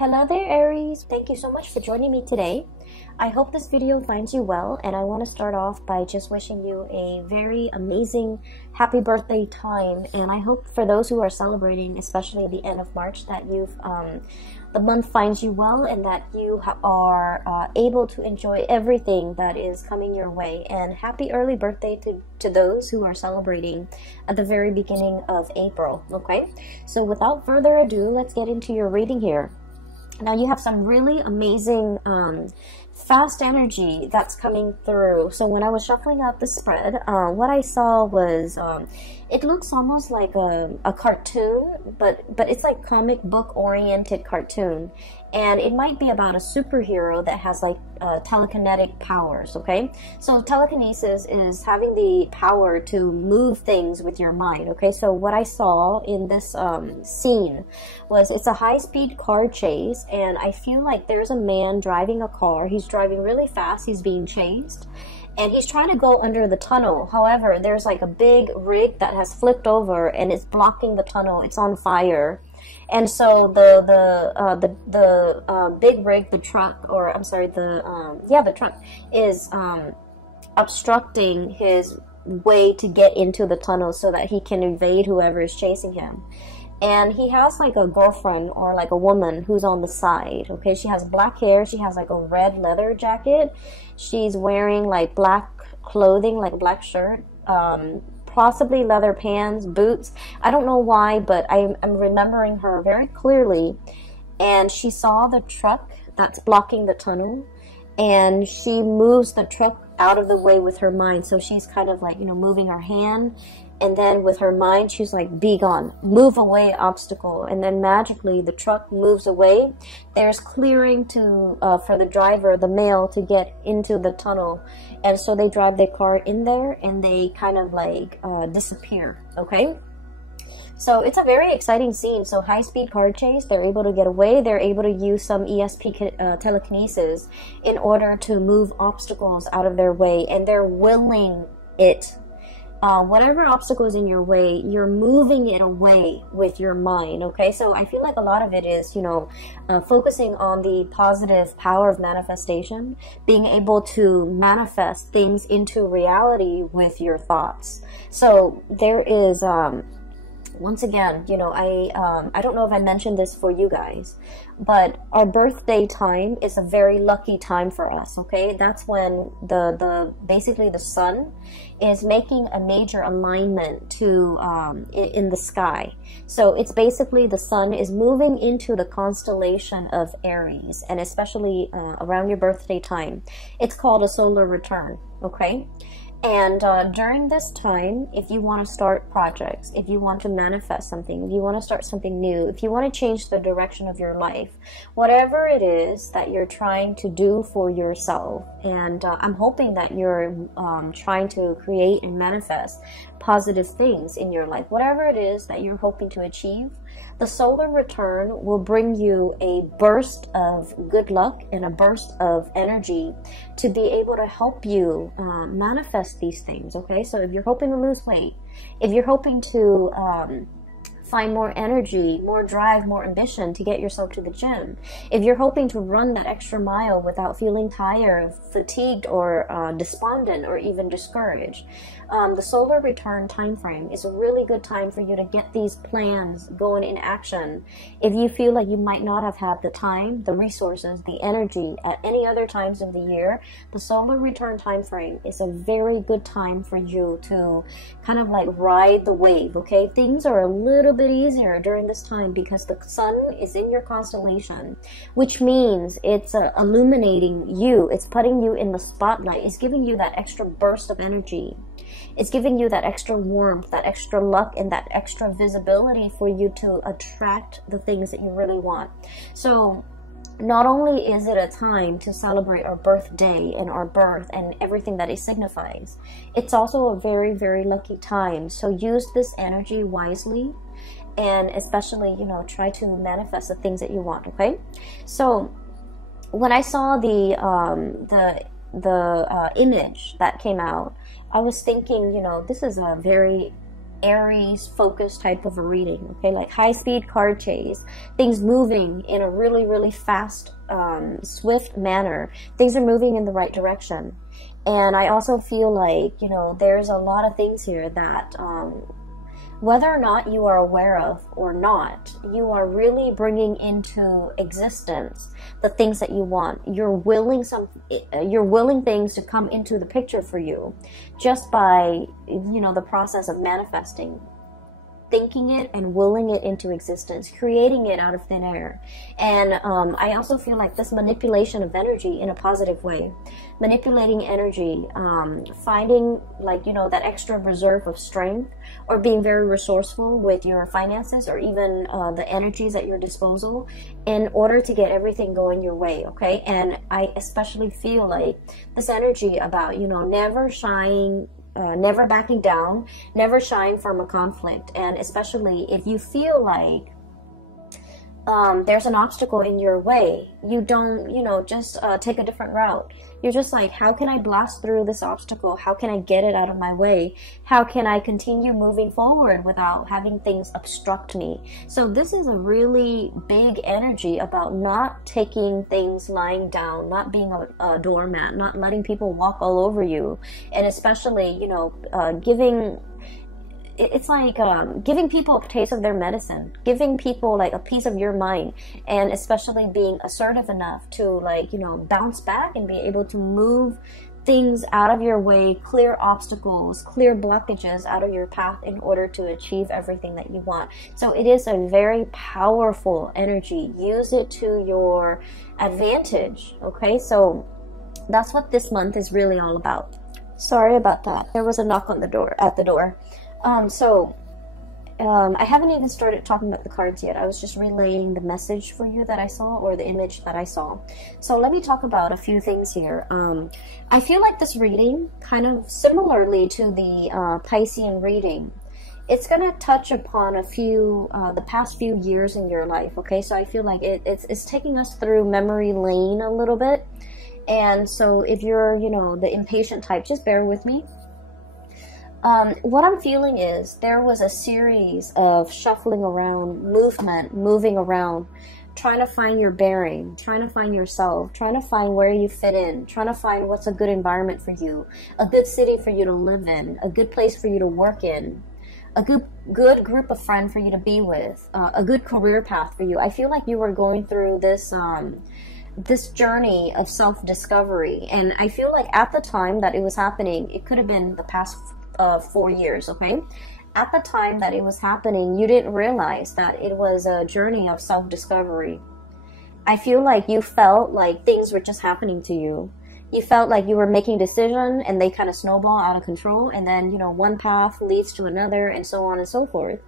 Hello there, Aries. Thank you so much for joining me today. I hope this video finds you well, and I want to start off by just wishing you a very amazing happy birthday time. And I hope for those who are celebrating, especially the end of March, that the month finds you well and that you are able to enjoy everything that is coming your way. And happy early birthday to those who are celebrating at the very beginning of April. Okay, so without further ado, let's get into your reading here. Now you have some really amazing fast energy that's coming through. So when I was shuffling out the spread, what I saw was it looks almost like a cartoon, but it's like comic book oriented cartoon, and it might be about a superhero that has like telekinetic powers. Okay, so telekinesis is having the power to move things with your mind. Okay, so what I saw in this scene was it's a high-speed car chase, and I feel like there's a man driving a car. He's driving really fast, he's being chased, and he's trying to go under the tunnel. However, there's like a big rig that has flipped over and it's blocking the tunnel. It's on fire. And so the big rig, the truck, or I'm sorry, the truck is obstructing his way to get into the tunnel so that he can evade whoever is chasing him. And he has like a girlfriend or like a woman who's on the side. Okay, she has black hair, she has like a red leather jacket, she's wearing like black clothing, like a black shirt, possibly leather pants, boots. I don't know why, but I'm remembering her very clearly. And she saw the truck that's blocking the tunnel, and she moves the truck out of the way with her mind. So she's kind of like, you know, moving her hand, and then with her mind she's like, be gone, move away, obstacle. And then magically the truck moves away. There's clearing to for the driver, the male, to get into the tunnel. And so they drive their car in there and they kind of like disappear. Okay, so it's a very exciting scene. So high-speed car chase, they're able to get away, they're able to use some ESP telekinesis in order to move obstacles out of their way, and they're willing it. Whatever obstacle is in your way, you're moving it away with your mind. Okay, so I feel like a lot of it is, you know, focusing on the positive power of manifestation, being able to manifest things into reality with your thoughts. So there is once again, you know, I don't know if I mentioned this for you guys, but our birthday time is a very lucky time for us. Okay, that's when basically the sun is making a major alignment to in the sky. So it's basically the sun is moving into the constellation of Aries, and especially around your birthday time, it's called a solar return. Okay. And during this time, if you want to start projects, if you want to manifest something, if you want to start something new, if you want to change the direction of your life, whatever it is that you're trying to do for yourself, and I'm hoping that you're trying to create and manifest positive things in your life, whatever it is that you're hoping to achieve, the solar return will bring you a burst of good luck and a burst of energy to be able to help you manifest these things. Okay, so if you're hoping to lose weight, if you're hoping to find more energy, more drive, more ambition to get yourself to the gym, if you're hoping to run that extra mile without feeling tired, fatigued, or despondent, or even discouraged, the solar return time frame is a really good time for you to get these plans going in action. If you feel like you might not have had the time, the resources, the energy at any other times of the year, the solar return time frame is a very good time for you to kind of like ride the wave. Okay, things are a little bit easier during this time because the sun is in your constellation, which means it's illuminating you, it's putting you in the spotlight, it's giving you that extra burst of energy. It's giving you that extra warmth, that extra luck, and that extra visibility for you to attract the things that you really want. So not only is it a time to celebrate our birthday and our birth and everything that it signifies, it's also a very, very lucky time. So use this energy wisely, and especially, you know, try to manifest the things that you want. Okay, so when I saw the image that came out, I was thinking, you know, this is a very Aries focused type of a reading, okay? Like high-speed card chase, things moving in a really, really fast, swift manner. Things are moving in the right direction. And I also feel like, you know, there's a lot of things here that, whether or not you are aware of or not, you are really bringing into existence the things that you want. You're willing things to come into the picture for you just by, you know, the process of manifesting. Thinking it and willing it into existence, creating it out of thin air. And I also feel like this manipulation of energy in a positive way, manipulating energy, finding, like, you know, that extra reserve of strength, or being very resourceful with your finances, or even the energies at your disposal, in order to get everything going your way, okay? And I especially feel like this energy about, you know, never shying, never backing down, never shying from a conflict. And especially if you feel like there's an obstacle in your way, you don't, you know, just take a different route. You're just like, how can I blast through this obstacle? How can I get it out of my way? How can I continue moving forward without having things obstruct me? So this is a really big energy about not taking things lying down, not being a doormat, not letting people walk all over you. And especially, you know, it's like giving people a taste of their medicine, giving people like a piece of your mind, and especially being assertive enough to, like, you know, bounce back and be able to move things out of your way, clear obstacles, clear blockages out of your path in order to achieve everything that you want. So it is a very powerful energy. Use it to your advantage, okay? So that's what this month is really all about. Sorry about that. There was a knock on the door, at the door. I haven't even started talking about the cards yet. I was just relaying the message for you that I saw, or the image that I saw. So let me talk about a few things here. I feel like this reading, kind of similarly to the Piscean reading, it's going to touch upon a few, the past few years in your life, okay? So I feel like it's taking us through memory lane a little bit. And so if you're, you know, the impatient type, just bear with me. What I'm feeling is there was a series of shuffling around, moving around, trying to find your bearing, trying to find yourself, trying to find where you fit in, trying to find what's a good environment for you, a good city for you to live in, a good place for you to work in, a good group of friends for you to be with, a good career path for you. I feel like you were going through this this journey of self-discovery, and I feel like at the time that it was happening, it could have been the past 4 years, okay? At the time that it was happening, you didn't realize that it was a journey of self-discovery. I feel like you felt like things were just happening to you. You felt like you were making decisions and they kind of snowball out of control, and then, you know, one path leads to another, and so on and so forth.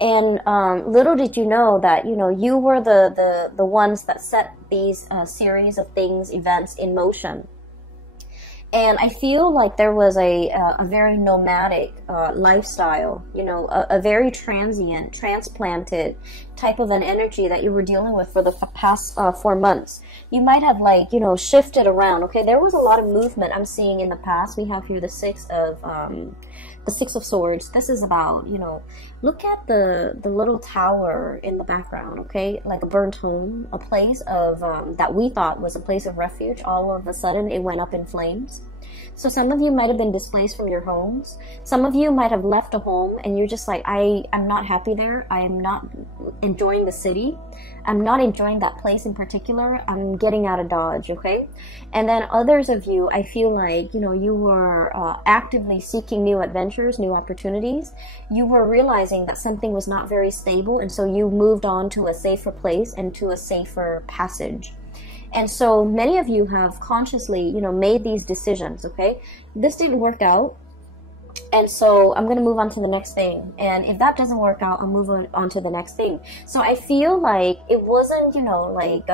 And little did you know that, you know, you were the ones that set these series of things, events in motion. And I feel like there was a very nomadic lifestyle, you know, a very transient, transplanted type of an energy that you were dealing with for the past 4 months. You might have, like, you know, shifted around, okay? There was a lot of movement I'm seeing in the past. We have here the Six of Swords. This is about, you know, look at the little tower in the background, okay? Like a burnt home, a place of that we thought was a place of refuge. All of a sudden, it went up in flames. So some of you might have been displaced from your homes. Some of you might have left a home and you're just like, I'm not happy there. I am not enjoying the city. I'm not enjoying that place in particular. I'm getting out of Dodge, okay? And then others of you, I feel like, you know, you were actively seeking new adventures, new opportunities. You were realizing that something was not very stable, and so you moved on to a safer place and to a safer passage. And so many of you have consciously, you know, made these decisions, okay? This didn't work out, and so I'm going to move on to the next thing. And if that doesn't work out, I'll move on to the next thing. So I feel like it wasn't, you know, like,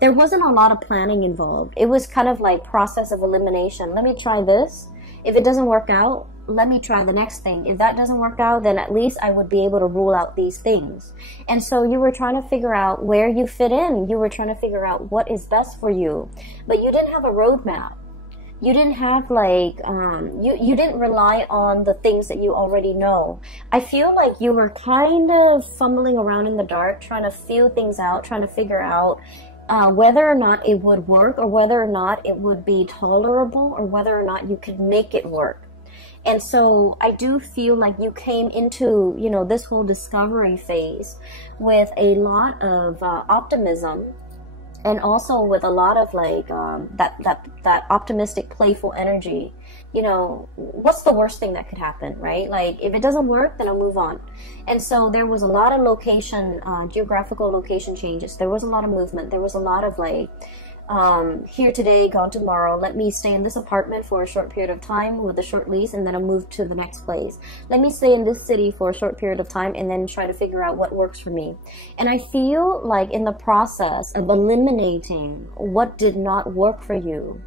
there wasn't a lot of planning involved. It was kind of like process of elimination. Let me try this. If it doesn't work out, let me try the next thing. If that doesn't work out, then at least I would be able to rule out these things. And so you were trying to figure out where you fit in. You were trying to figure out what is best for you. But you didn't have a roadmap. You didn't have like, you didn't rely on the things that you already know. I feel like you were kind of fumbling around in the dark, trying to feel things out, trying to figure out whether or not it would work, or whether or not it would be tolerable, or whether or not you could make it work. And so I do feel like you came into, you know, this whole discovery phase with a lot of optimism, and also with a lot of like that optimistic, playful energy. You know, what's the worst thing that could happen, right? Like, if it doesn't work, then I'll move on. And so there was a lot of location, geographical location changes. There was a lot of movement. There was a lot of like, here today, gone tomorrow. Let me stay in this apartment for a short period of time with a short lease, and then I'll move to the next place. Let me stay in this city for a short period of time, and then try to figure out what works for me. And I feel like in the process of eliminating what did not work for you,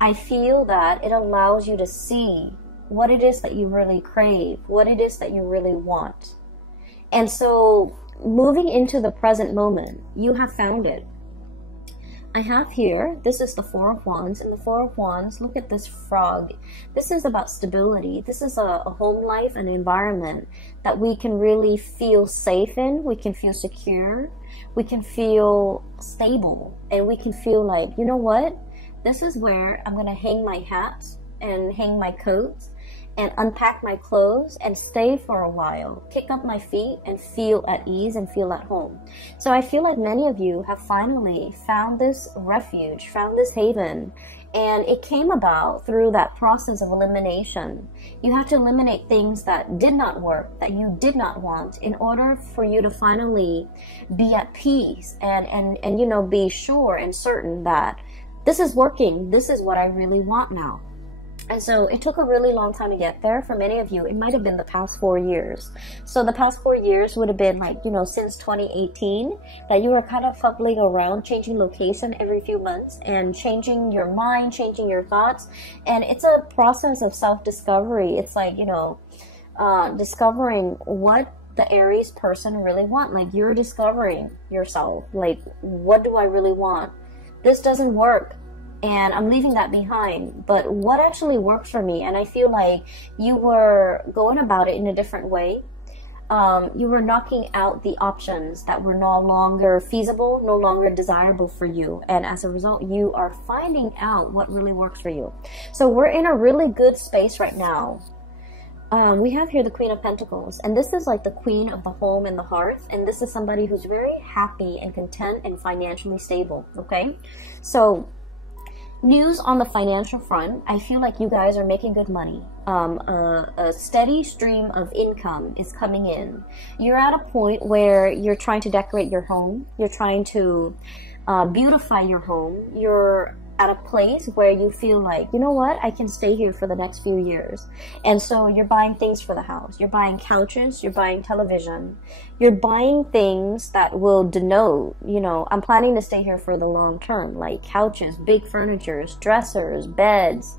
I feel that it allows you to see what it is that you really crave, what it is that you really want. And so moving into the present moment, you have found it. I have here, this is the Four of Wands, and the Four of Wands, look at this frog. This is about stability. This is a home life, an environment that we can really feel safe in. We can feel secure. We can feel stable. And we can feel like, you know what? This is where I'm going to hang my hats and hang my coats and unpack my clothes and stay for a while, kick up my feet and feel at ease and feel at home. So I feel like many of you have finally found this refuge, found this haven, and it came about through that process of elimination. You have to eliminate things that did not work, that you did not want, in order for you to finally be at peace and you know, be sure and certain that this is working, this is what I really want now. And so it took a really long time to get there. For many of you, it might have been the past 4 years. So the past 4 years would have been like, you know, since 2018, that you were kind of fumbling around, changing location every few months and changing your mind, changing your thoughts. And it's a process of self-discovery. It's like, you know, discovering what the Aries person really want. Like, you're discovering yourself. Like, what do I really want? This doesn't work, and I'm leaving that behind, but what actually works for me? And I feel like you were going about it in a different way. You were knocking out the options that were no longer feasible, no longer desirable for you. And as a result, you are finding out what really works for you. So we're in a really good space right now. We have here the Queen of Pentacles, and this is like the queen of the home and the hearth, and this is somebody who's very happy and content and financially stable, okay? So news on the financial front, I feel like you guys are making good money. A steady stream of income is coming in. You're at a point where you're trying to decorate your home. You're trying to beautify your home. You're at a place where you feel like, you know what, I can stay here for the next few years. And so you're buying things for the house. You're buying couches, you're buying television. You're buying things that will denote, you know, I'm planning to stay here for the long term, like couches, big furnitures, dressers, beds,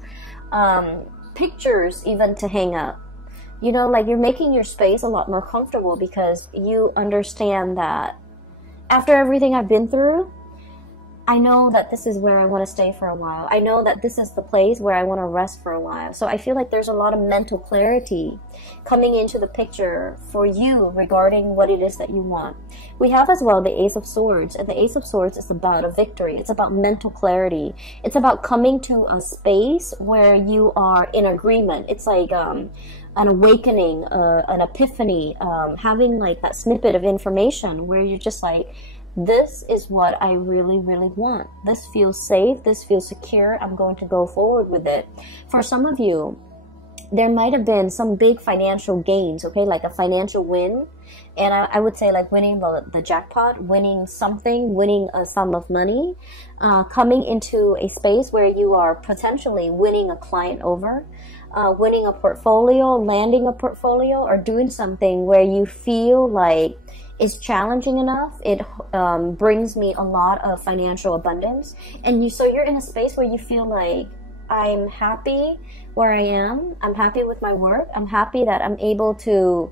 pictures even to hang up. You know, like, you're making your space a lot more comfortable because you understand that after everything I've been through, I know that this is where I want to stay for a while. I know that this is the place where I want to rest for a while. So I feel like there's a lot of mental clarity coming into the picture for you regarding what it is that you want. We have as well the Ace of Swords, and the Ace of Swords is about a victory. It's about mental clarity. It's about coming to a space where you are in agreement. It's like an awakening, an epiphany, having like that snippet of information where you're just like, this is what I really, really want. This feels safe. This feels secure. I'm going to go forward with it. For some of you, there might have been some big financial gains, okay, like a financial win. And I would say like winning the jackpot, winning something, winning a sum of money, coming into a space where you are potentially winning a client over, winning a portfolio, landing a portfolio, or doing something where you feel like is challenging enough. It brings me a lot of financial abundance, and so you're in a space where you feel like, I'm happy where I am. I'm happy with my work. I'm happy that I'm able to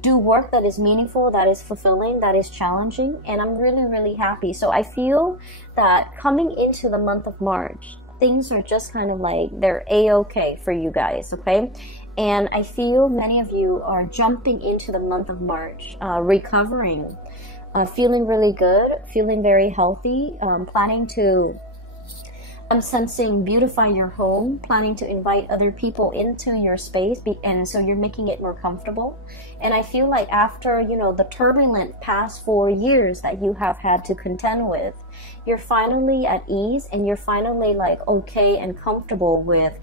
do work that is meaningful, that is fulfilling, that is challenging, and I'm really, really happy. So I feel that coming into the month of March, things are just kind of like, they're a-okay for you guys, okay? And I feel many of you are jumping into the month of March, recovering, feeling really good, feeling very healthy, planning to, I'm sensing, beautify your home, planning to invite other people into your space, and so you're making it more comfortable. And I feel like after, you know, the turbulent past 4 years that you have had to contend with, you're finally at ease, and you're finally like okay and comfortable with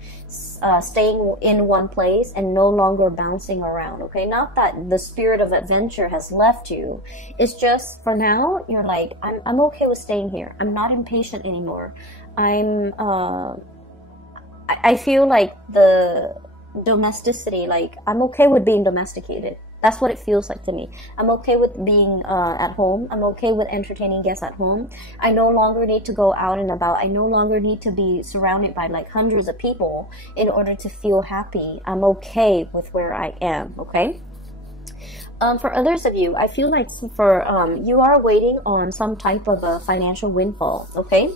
staying in one place and no longer bouncing around, okay? Not that the spirit of adventure has left you. It's just for now, you're like, I'm okay with staying here. I'm not impatient anymore. I feel like the domesticity, like I'm okay with being domesticated. That's what it feels like to me. I'm okay with being at home. I'm okay with entertaining guests at home. I no longer need to go out and about. I no longer need to be surrounded by like hundreds of people in order to feel happy. I'm okay with where I am, okay? For others of you, I feel like you are waiting on some type of a financial windfall, okay?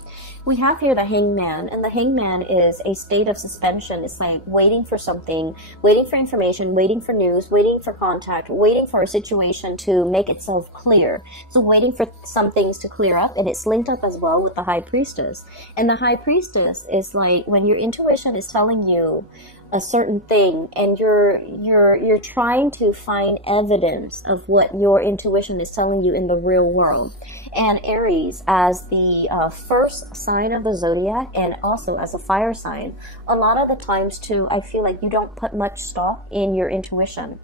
We have here the hangman, and the hangman is a state of suspension. It's like waiting for something, waiting for information, waiting for news, waiting for contact, waiting for a situation to make itself clear. So waiting for some things to clear up, and it's linked up as well with the high priestess. And the high priestess is like when your intuition is telling you a certain thing, and you're trying to find evidence of what your intuition is telling you in the real world. And Aries, as the first sign of the zodiac, and also as a fire sign, a lot of the times too, I feel like you don't put much stock in your intuition.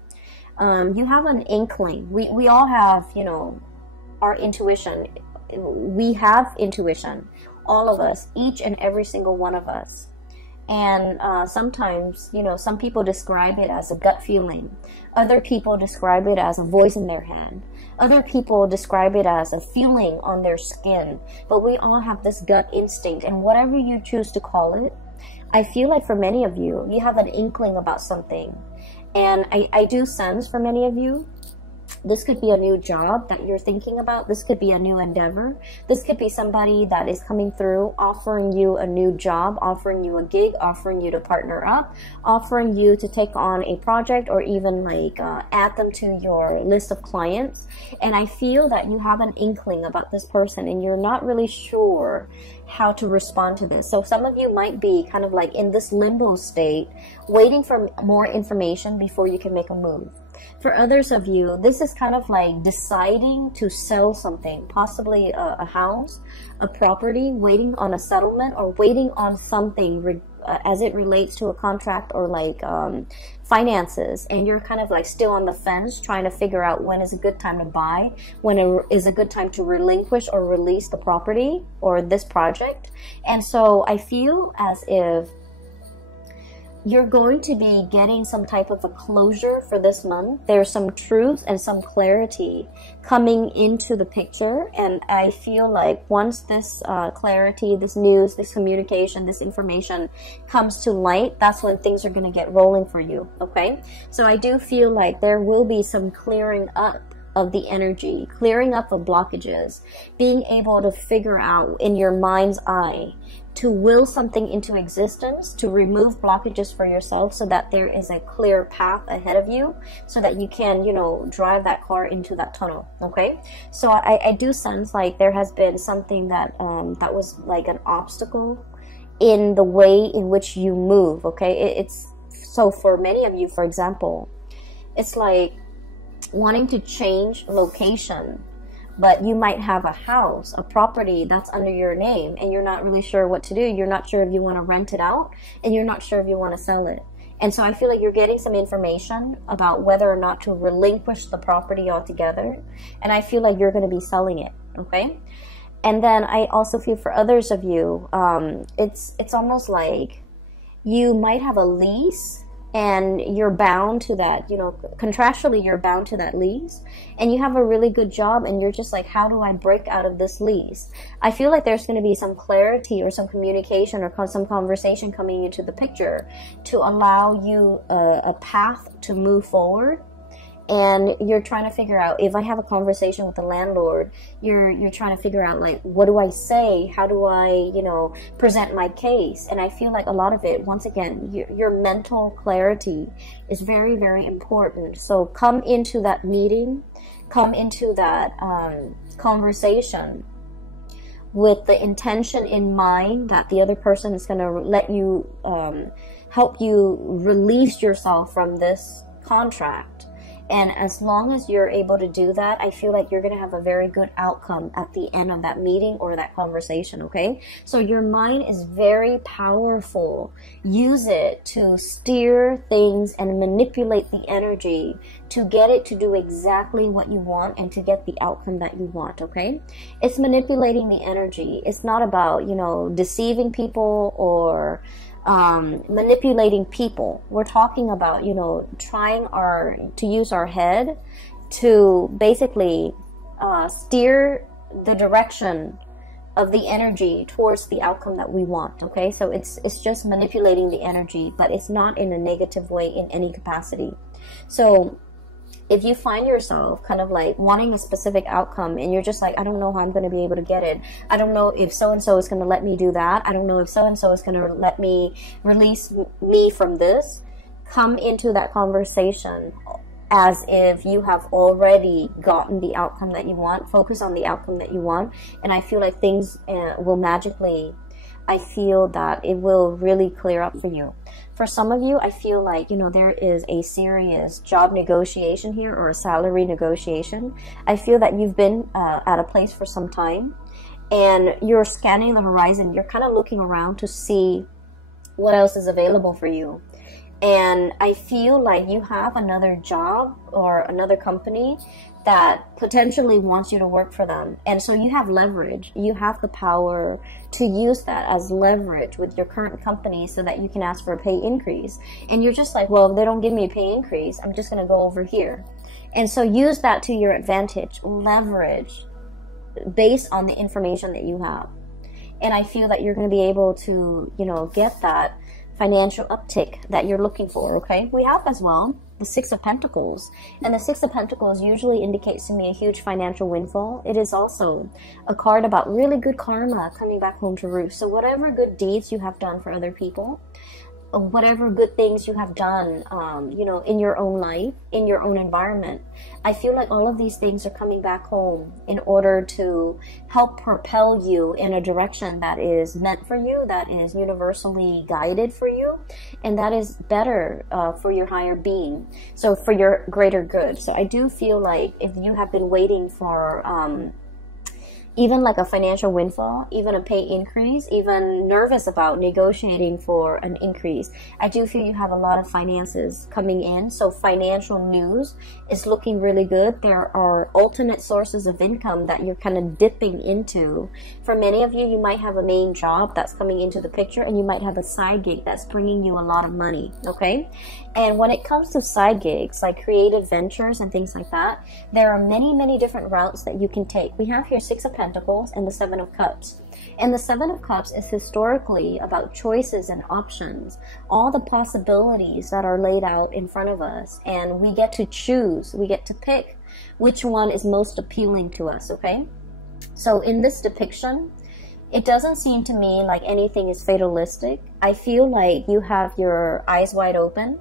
You have an inkling. We all have, you know, our intuition. We have intuition, all of us, each and every single one of us. And sometimes, you know, some people describe it as a gut feeling. Other people describe it as a voice in their head. Other people describe it as a feeling on their skin. But we all have this gut instinct, and whatever you choose to call it, I feel like for many of you, you have an inkling about something. And I do sense for many of you, this could be a new job that you're thinking about. This could be a new endeavor. This could be somebody that is coming through, offering you a new job, offering you a gig, offering you to partner up, offering you to take on a project, or even like add them to your list of clients. And I feel that you have an inkling about this person, and you're not really sure how to respond to this. So some of you might be kind of like in this limbo state, waiting for more information before you can make a move. For others of you, this is kind of like deciding to sell something, possibly a house, a property, waiting on a settlement, or waiting on something as it relates to a contract or like finances. And you're kind of like still on the fence, trying to figure out when is a good time to buy, when is a good time to relinquish or release the property or this project. And so I feel as if you're going to be getting some type of a closure for this month. There's some truth and some clarity coming into the picture. And I feel like once this clarity, this news, this communication, this information comes to light, that's when things are going to get rolling for you, okay? So I do feel like there will be some clearing up of the energy, clearing up of blockages, being able to figure out in your mind's eye to will something into existence, to remove blockages for yourself so that there is a clear path ahead of you, so that you can, you know, drive that car into that tunnel, okay? So I do sense like there has been something that that was like an obstacle in the way in which you move, okay? It's so for many of you, for example, it's like wanting to change location, but you might have a house, a property that's under your name, and you're not really sure what to do. You're not sure if you want to rent it out, and you're not sure if you want to sell it. And so I feel like you're getting some information about whether or not to relinquish the property altogether. And I feel like you're going to be selling it, okay? And then I also feel for others of you, it's almost like you might have a lease, and you're bound to that, you know, contractually you're bound to that lease, and you have a really good job, and you're just like, how do I break out of this lease? I feel like there's going to be some clarity or some communication or some conversation coming into the picture to allow you a path to move forward and you're trying to figure out, if I have a conversation with the landlord, you're trying to figure out, like, what do I say? How do I, you know, present my case? And I feel like a lot of it, once again, your mental clarity is very, very important. So come into that meeting, come into that conversation with the intention in mind that the other person is going to let you, help you release yourself from this contract. And as long as you're able to do that, I feel like you're going to have a very good outcome at the end of that meeting or that conversation, okay? So your mind is very powerful. Use it to steer things and manipulate the energy to get it to do exactly what you want and to get the outcome that you want, okay? It's manipulating the energy. It's not about, you know, deceiving people or manipulating people. We're talking about, you know, trying to use our head to basically steer the direction of the energy towards the outcome that we want, okay? So it's just manipulating the energy, but it's not in a negative way in any capacity. So if you find yourself kind of like wanting a specific outcome and you're just like, I don't know how I'm going to be able to get it. I don't know if so-and-so is going to let me do that. I don't know if so-and-so is going to let me release me from this. Come into that conversation as if you have already gotten the outcome that you want. Focus on the outcome that you want. And I feel like things will magically, I feel that it will really clear up for you. For some of you, I feel like, you know, there is a serious job negotiation here or a salary negotiation. I feel that you've been at a place for some time and you're scanning the horizon. You're kind of looking around to see what else is available for you. And I feel like you have another job or another company that potentially wants you to work for them. And so you have leverage. You have the power to use that as leverage with your current company so that you can ask for a pay increase. And you're just like, well, if they don't give me a pay increase, I'm just going to go over here. And so use that to your advantage. Leverage based on the information that you have. And I feel that you're going to be able to, you know, get that financial uptick that you're looking for, okay? We have as well the Six of Pentacles. And the Six of Pentacles usually indicates to me a huge financial windfall. It is also a card about really good karma coming back home to roost. So whatever good deeds you have done for other people, whatever good things you have done, you know, in your own life, in your own environment, I feel like all of these things are coming back home in order to help propel you in a direction that is meant for you, that is universally guided for you, and that is better for your higher being, so for your greater good. So I do feel like if you have been waiting for even like a financial windfall, even a pay increase, even nervous about negotiating for an increase, I do feel you have a lot of finances coming in. So financial news is looking really good. There are alternate sources of income that you're kind of dipping into. For many of you, you might have a main job that's coming into the picture, and you might have a side gig that's bringing you a lot of money, okay? And when it comes to side gigs, like creative ventures and things like that, there are many, many different routes that you can take. We have here Six of Pentacles and the Seven of Cups. And the Seven of Cups is historically about choices and options, all the possibilities that are laid out in front of us. And we get to choose, we get to pick which one is most appealing to us, okay? So in this depiction, it doesn't seem to me like anything is fatalistic. I feel like you have your eyes wide open.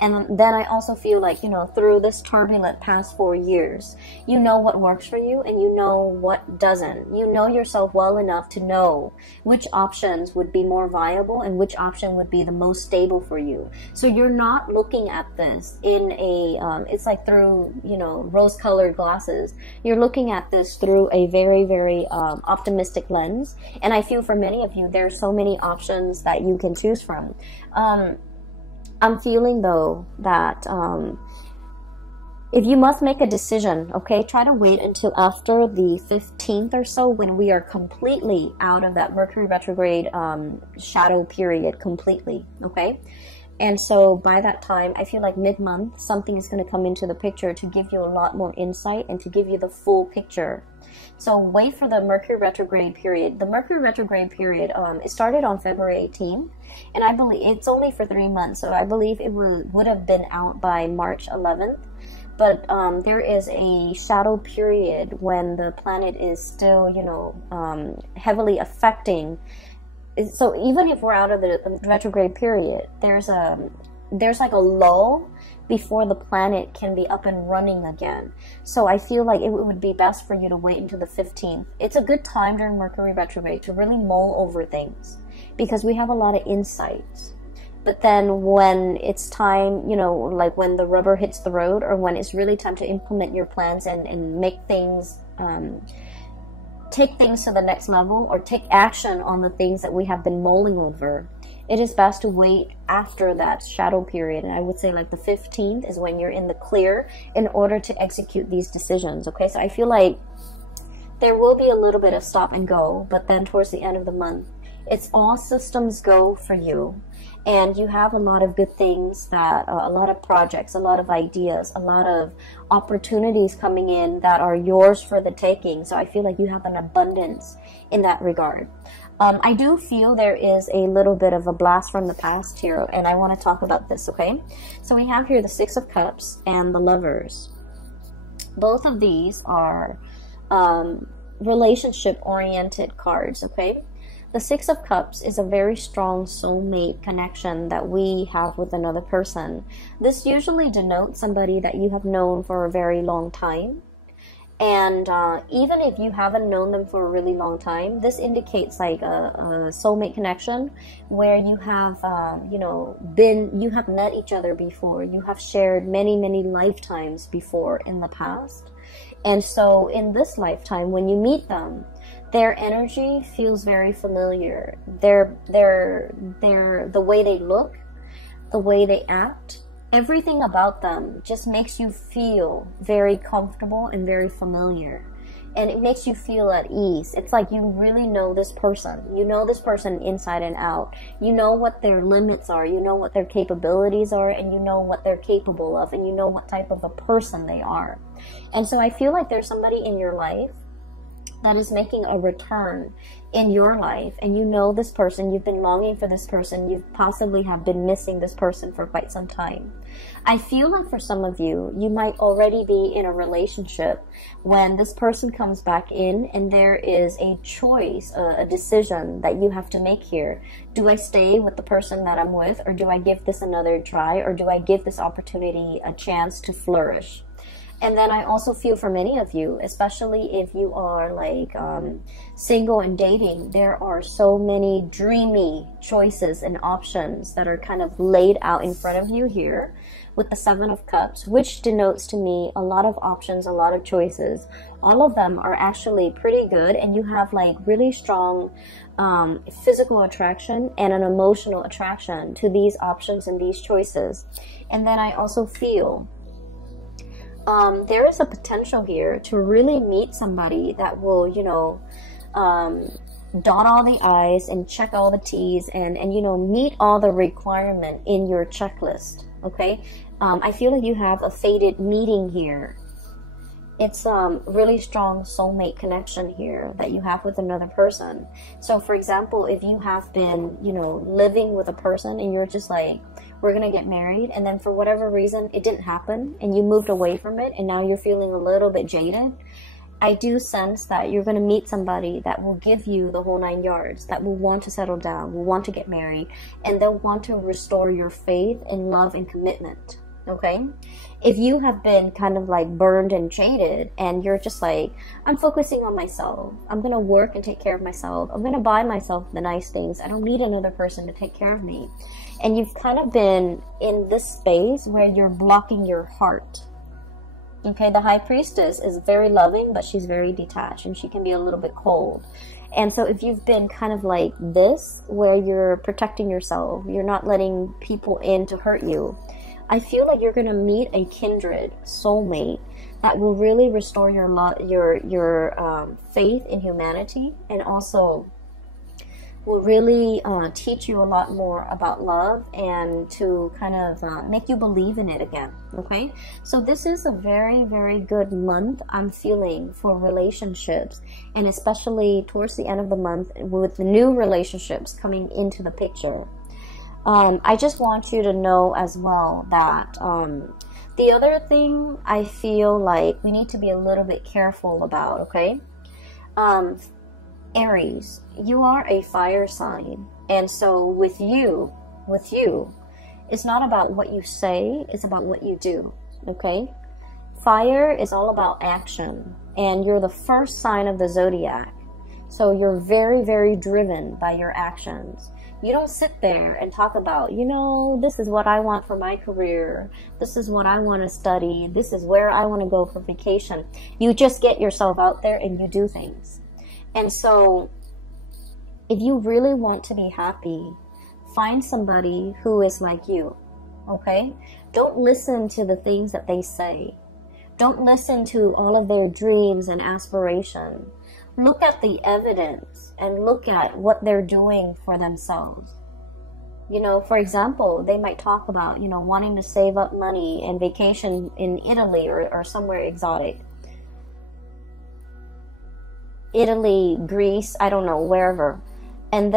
And then I also feel like, you know, through this turbulent past 4 years, you know what works for you and you know what doesn't. You know yourself well enough to know which options would be more viable and which option would be the most stable for you. So you're not looking at this in a, it's like through, you know, rose-colored glasses. You're looking at this through a very, very optimistic lens. And I feel for many of you, there are so many options that you can choose from. I'm feeling though that if you must make a decision, okay, try to wait until after the 15th or so, when we are completely out of that Mercury retrograde shadow period completely, okay? And so by that time, I feel like mid-month, something is going to come into the picture to give you a lot more insight and to give you the full picture. So wait for the Mercury retrograde period. The Mercury retrograde period, it started on February 18th, and I believe it's only for 3 months. So I believe it would have been out by March 11th. but there is a shadow period when the planet is still, you know, heavily affecting. So even if we're out of the retrograde period, there's like a lull before the planet can be up and running again. So I feel like it would be best for you to wait until the 15th. It's a good time during Mercury retrograde to really mull over things, because we have a lot of insights. But then when it's time, you know, like when the rubber hits the road, or when it's really time to implement your plans and make things, take things to the next level, or take action on the things that we have been mulling over, it is best to wait after that shadow period. And I would say like the 15th is when you're in the clear in order to execute these decisions. Okay, so I feel like there will be a little bit of stop and go, but then towards the end of the month, it's all systems go for you. And you have a lot of good things, that a lot of projects, a lot of ideas, a lot of opportunities coming in that are yours for the taking. So I feel like you have an abundance in that regard. I do feel there is a little bit of a blast from the past here, and I want to talk about this, okay? So we have here the Six of Cups and the Lovers. Both of these are relationship-oriented cards, okay? The Six of Cups is a very strong soulmate connection that we have with another person. This usually denotes somebody that you have known for a very long time. And even if you haven't known them for a really long time, this indicates like a soulmate connection where you have, you know, you have met each other before. You have shared many, many lifetimes before in the past. And so in this lifetime, when you meet them, their energy feels very familiar. The way they look, the way they act, everything about them just makes you feel very comfortable and very familiar. And it makes you feel at ease. It's like you really know this person. You know this person inside and out. You know what their limits are. You know what their capabilities are. And you know what they're capable of. And you know what type of a person they are. And so I feel like there's somebody in your life that is making a return in your life, and you know this person, you've been longing for this person, you possibly have been missing this person for quite some time. I feel like for some of you, you might already be in a relationship when this person comes back in, and there is a choice, a decision that you have to make here. Do I stay with the person that I'm with, or do I give this another try, or do I give this opportunity a chance to flourish? And then I also feel for many of you, especially if you are like single and dating, there are so many dreamy choices and options that are kind of laid out in front of you here with the Seven of Cups, which denotes to me a lot of options, a lot of choices. All of them are actually pretty good, and you have like really strong physical attraction and an emotional attraction to these options and these choices. And then I also feel there is a potential here to really meet somebody that will, you know, dot all the I's and check all the T's and you know, meet all the requirement in your checklist, okay? I feel like you have a fated meeting here. It's really strong soulmate connection here that you have with another person. So for example, if you have been, you know, living with a person and you're just like, we're gonna get married, and then for whatever reason it didn't happen and you moved away from it and now you're feeling a little bit jaded, I do sense that you're gonna meet somebody that will give you the whole 9 yards, that will want to settle down, will want to get married, and they'll want to restore your faith in love and commitment, okay? If you have been kind of like burned and jaded and you're just like, I'm focusing on myself, I'm gonna work and take care of myself, I'm gonna buy myself the nice things, I don't need another person to take care of me, and you've kind of been in this space where you're blocking your heart, okay? The High Priestess is very loving, but she's very detached and she can be a little bit cold. And so if you've been kind of like this, where you're protecting yourself, you're not letting people in to hurt you, I feel like you're going to meet a kindred soulmate that will really restore your faith in humanity, and also will really teach you a lot more about love and to kind of make you believe in it again, okay? So this is a very, very good month, I'm feeling, for relationships, and especially towards the end of the month with the new relationships coming into the picture. I just want you to know as well that The other thing I feel like we need to be a little bit careful about, okay? Aries, you are a fire sign. And so with you, it's not about what you say, it's about what you do, okay? Fire is all about action, and you're the first sign of the zodiac. So you're very, very driven by your actions. You don't sit there and talk about, you know, this is what I want for my career. This is what I want to study. This is where I want to go for vacation. You just get yourself out there and you do things. And so if you really want to be happy, find somebody who is like you, okay? Don't listen to the things that they say. Don't listen to all of their dreams and aspirations. Look at the evidence and look at what they're doing for themselves. You know, for example, they might talk about, you know, wanting to save up money and vacation in Italy or somewhere exotic. Italy, Greece, I don't know, wherever. And then